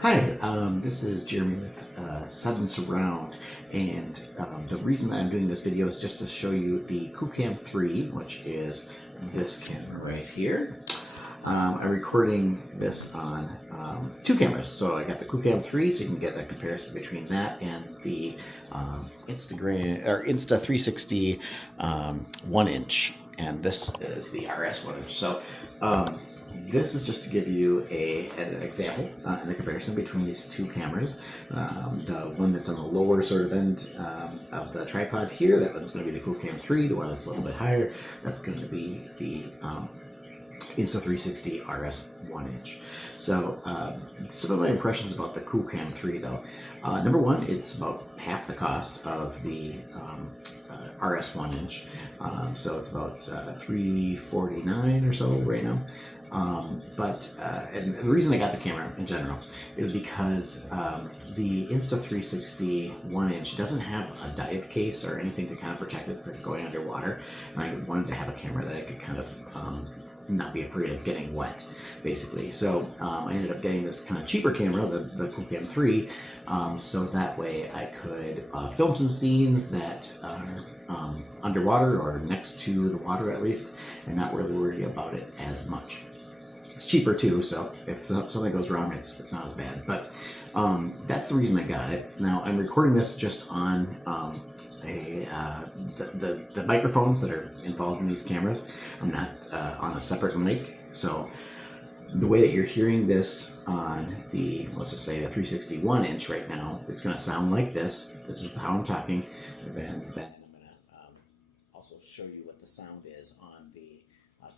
Hi, this is Jeremy with Sudden Surround, and the reason that I'm doing this video is just to show you the Qoocam 3, which is this camera right here. I'm recording this on two cameras, so I got the Qoocam 3, so you can get a comparison between that and the Insta 360 1-inch, and this is the RS 1-inch. So this is just to give you an example and a comparison between these two cameras. The one that's on the lower sort of end of the tripod here, that one's going to be the Qoocam 3. The one that's a little bit higher, that's going to be the Insta 360 RS 1-inch. So some of my impressions about the Qoocam 3 though. Number one, it's about half the cost of the RS 1-inch. So it's about $349 or so right now. And the reason I got the camera in general is because the Insta 360 1-inch doesn't have a dive case or anything to kind of protect it from going underwater, and I wanted to have a camera that I could kind of not be afraid of getting wet, basically. So I ended up getting this kind of cheaper camera, the Qoocam 3, so that way I could film some scenes that are underwater or next to the water at least, and not really worry about it as much. It's cheaper too, so if something goes wrong, it's not as bad. But that's the reason I got it. Now I'm recording this just on the microphones that are involved in these cameras. I'm not on a separate mic, so the way that you're hearing this on the, let's just say the 360 1-inch right now, it's going to sound like this. This is how I'm talking, and then I'm going to also show you what the sound is on the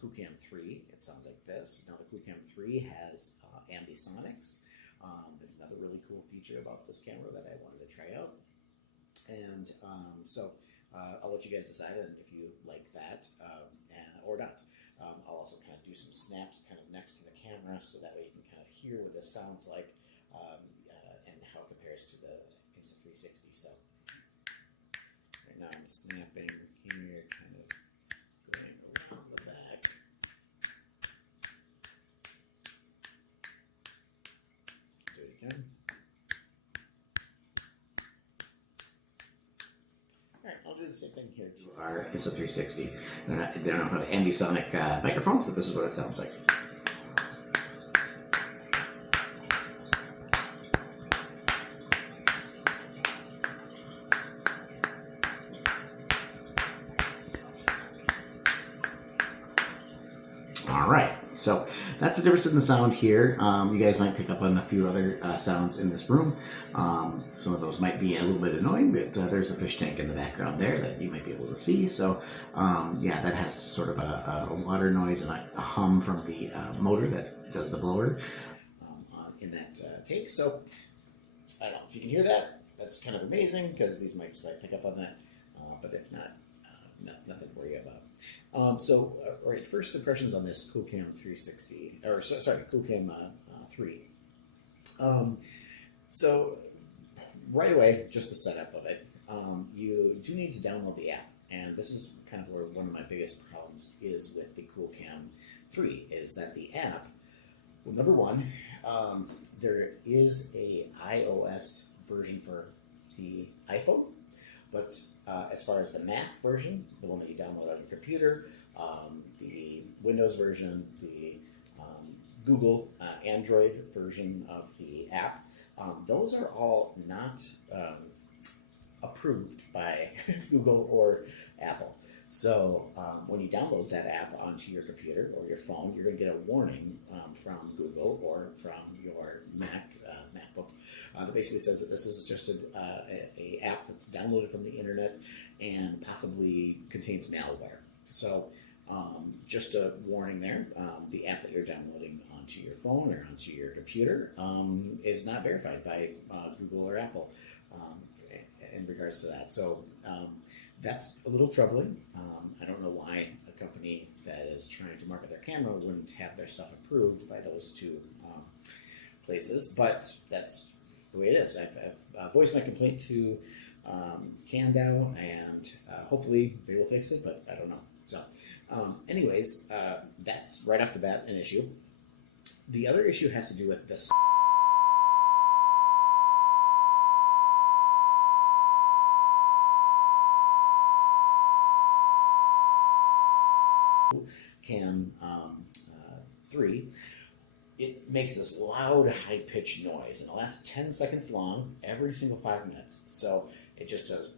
Qoocam 3. It sounds like this. Now the Qoocam 3 has ambisonics. This is another really cool feature about this camera that I wanted to try out. And so I'll let you guys decide if you like that or not. I'll also kind of do some snaps kind of next to the camera, so that way you can kind of hear what this sounds like and how it compares to the Insta 360. So right now I'm snapping here, kind of going around the back. Do it again. I'll do the same thing here to our Insta 360. They don't have ambisonic microphones, but this is what it sounds like. All right, so that's the difference in the sound here. You guys might pick up on a few other sounds in this room. Some of those might be a little bit annoying, but there's a fish tank in the background there that you might be able to see. So yeah, that has sort of a water noise and a hum from the motor that does the blower in that take. So I don't know if you can hear that. That's kind of amazing because these mics might pick up on that, but if not, nothing to worry about. So, all right, first impressions on this Qoocam 360, or sorry, Qoocam 3. So, right away, just the setup of it, you do need to download the app, and this is kind of where one of my biggest problems is with the Qoocam 3, is that the app, well, number one, there is a iOS version for the iPhone, but as far as the Mac version, the one that you download on your computer, the Windows version, the Google Android version of the app, those are all not approved by Google or Apple. So when you download that app onto your computer or your phone, you're going to get a warning from Google or from your MacBook that basically says that this is just a app that's downloaded from the internet and possibly contains malware. So just a warning there, the app that you're downloading onto your phone or onto your computer is not verified by Google or Apple in regards to that. So that's a little troubling. I don't know why a company that is trying to market their camera wouldn't have their stuff approved by those two places, but that's the way it is. I've voiced my complaint to Kandao, and hopefully they will fix it, but I don't know. So anyways, that's right off the bat an issue. The other issue has to do with this Qoocam 3, it makes this loud, high-pitched noise, and it lasts 10 seconds long every single 5 minutes. So it just does,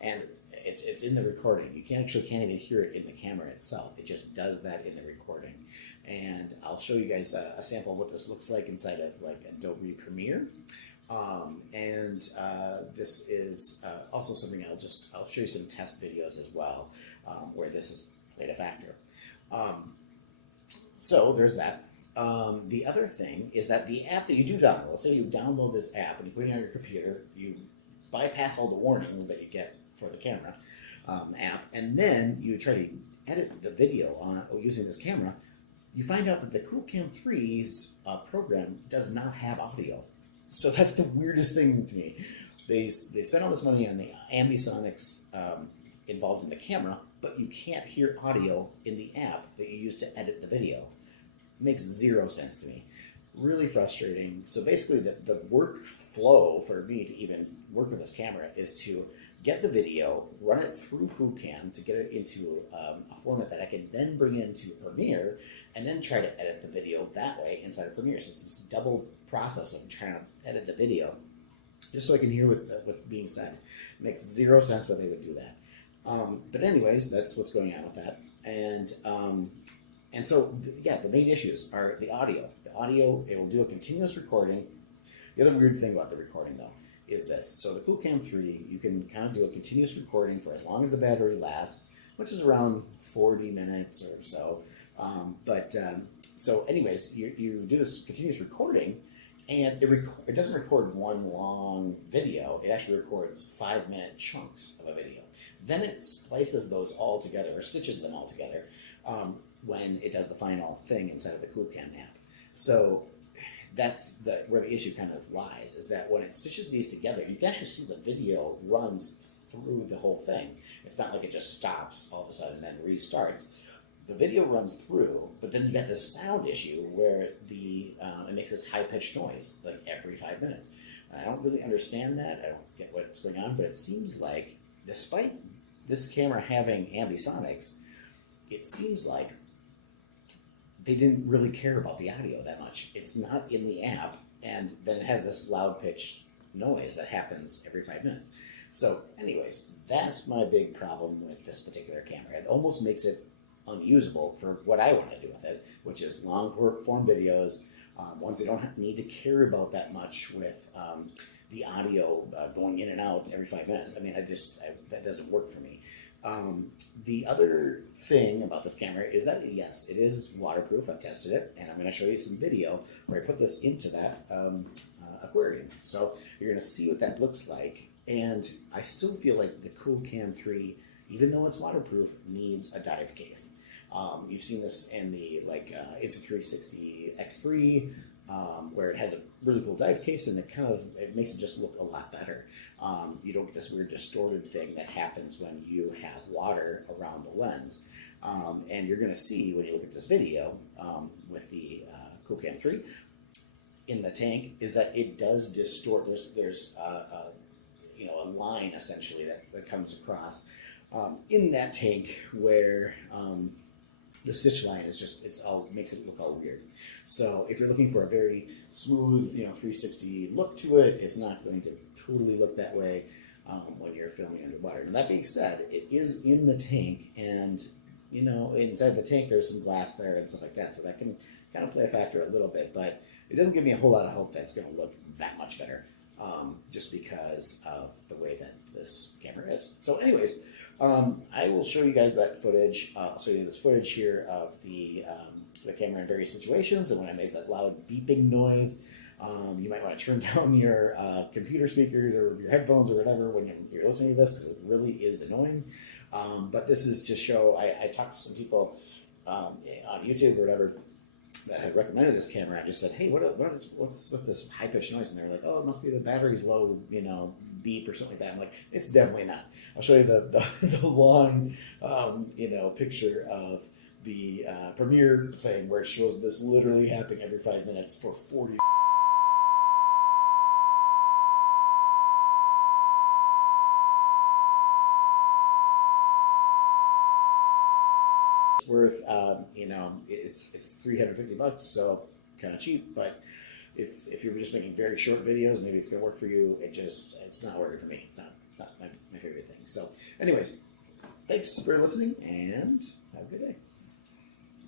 and it's in the recording. You can't even hear it in the camera itself. It just does that in the recording. And I'll show you guys a sample of what this looks like inside of like Adobe Premiere. This is also something I'll show you some test videos as well, where this has played a factor. So there's that. The other thing is that the app that you do download, let's say you download this app and you put it on your computer, you bypass all the warnings that you get for the camera app, and then you try to edit the video on using this camera, you find out that the Qoocam 3's program does not have audio. So that's the weirdest thing to me. They spend all this money on the ambisonics involved in the camera, but you can't hear audio in the app that you use to edit the video. Makes zero sense to me. Really frustrating. So basically the workflow for me to even work with this camera is to get the video, run it through Qoocam to get it into a format that I can then bring into Premiere, and then try to edit the video that way inside of Premiere. So it's this double process of trying to edit the video just so I can hear what's being said. It makes zero sense why they would do that. But anyways, that's what's going on with that. And so, yeah, the main issues are the audio. The audio, it will do a continuous recording. The other weird thing about the recording, though, is this. So the Qoocam 3, you can kind of do a continuous recording for as long as the battery lasts, which is around 40 minutes or so. So anyways, you do this continuous recording, and it doesn't record one long video. It actually records 5-minute chunks of a video. Then it splices those all together, or stitches them all together, when it does the final thing inside of the Qoocam app. So that's where the issue kind of lies, is that when it stitches these together, you can actually see the video runs through the whole thing. It's not like it just stops all of a sudden and then restarts. The video runs through, but then you get this sound issue where it makes this high-pitched noise like every 5 minutes. And I don't really understand that. I don't get what's going on, but it seems like, despite this camera having ambisonics, it seems like they didn't really care about the audio that much. It's not in the app, and then it has this loud-pitched noise that happens every 5 minutes. So anyways, that's my big problem with this particular camera. It almost makes it unusable for what I want to do with it, which is long-form videos, ones that don't need to care about that much with the audio going in and out every 5 minutes. I mean, that doesn't work for me. The other thing about this camera is that, yes, it is waterproof. I've tested it, and I'm going to show you some video where I put this into that aquarium. So you're going to see what that looks like, and I still feel like the Qoocam 3, even though it's waterproof, needs a dive case. You've seen this in the Insta360 X3, where it has a really cool dive case, and it makes it just look a lot better. You don't get this weird distorted thing that happens when you have water around the lens. And you're going to see when you look at this video with the Qoocam 3 in the tank, is that it does distort. There's a line essentially that comes across in that tank where the stitch line makes it look all weird. So if you're looking for a very smooth, 360 look to it, it's not going to totally look that way when you're filming underwater. Now that being said, it is in the tank, and inside the tank there's some glass there and stuff like that, so that can kind of play a factor a little bit, but it doesn't give me a whole lot of hope that it's going to look that much better, just because of the way that this camera is. So anyways, I will show you guys that footage. I'll show you this footage here of the camera in various situations, and when it makes that loud beeping noise. You might want to turn down your computer speakers or your headphones or whatever when you're listening to this, because it really is annoying. But this is to show, I talked to some people on YouTube or whatever that had recommended this camera. I just said, hey, what's with this high-pitched noise? And they're like, oh, it must be the battery's low, beep or something like that. I'm like, it's definitely not. I'll show you the long, picture of the Premiere thing where it shows this literally happening every 5 minutes for 40. It's worth, it's $350, so kind of cheap, but if you're just making very short videos, maybe it's going to work for you. It's not working for me. It's not my favorite thing. So anyways, thanks for listening, and have a good day.